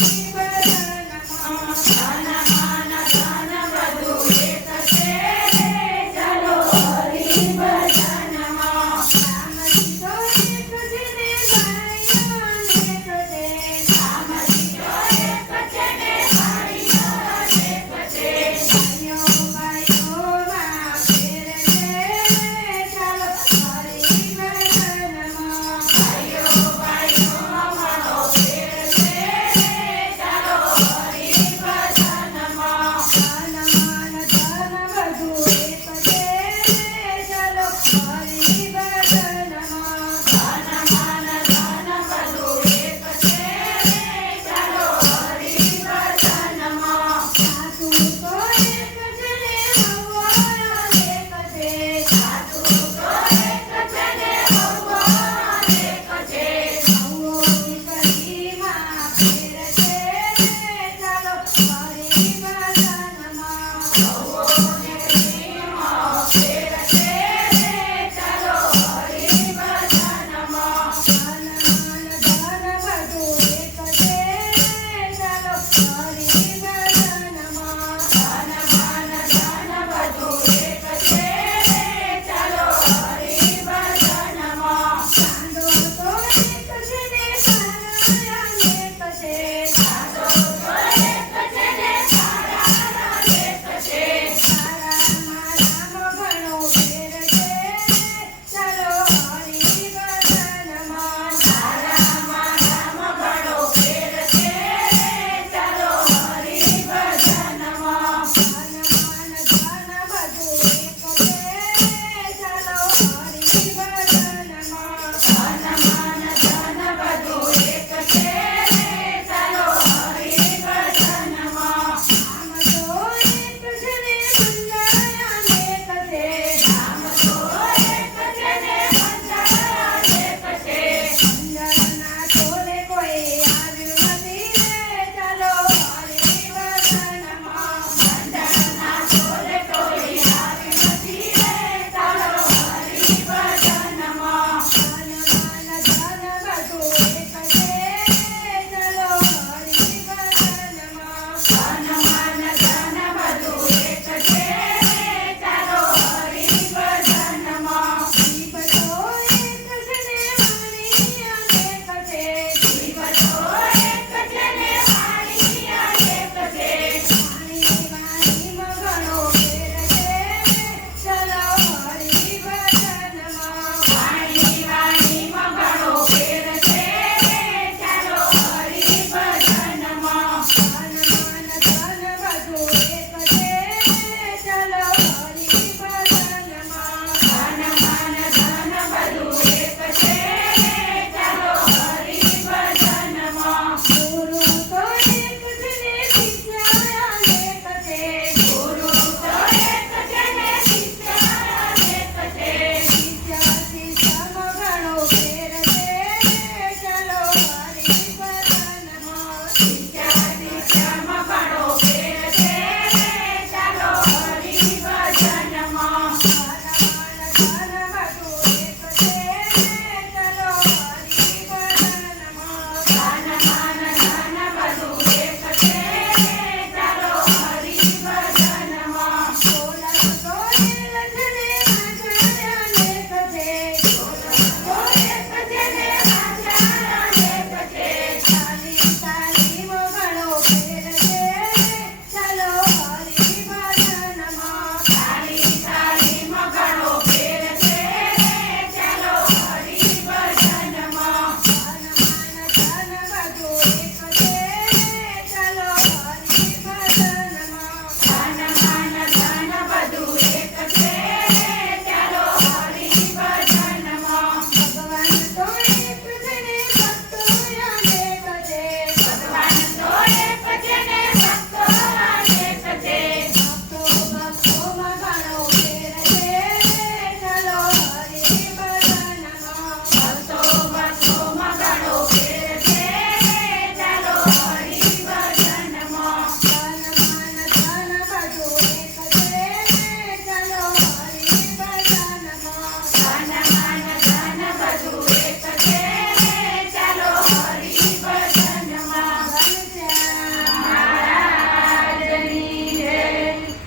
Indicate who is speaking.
Speaker 1: Thank you.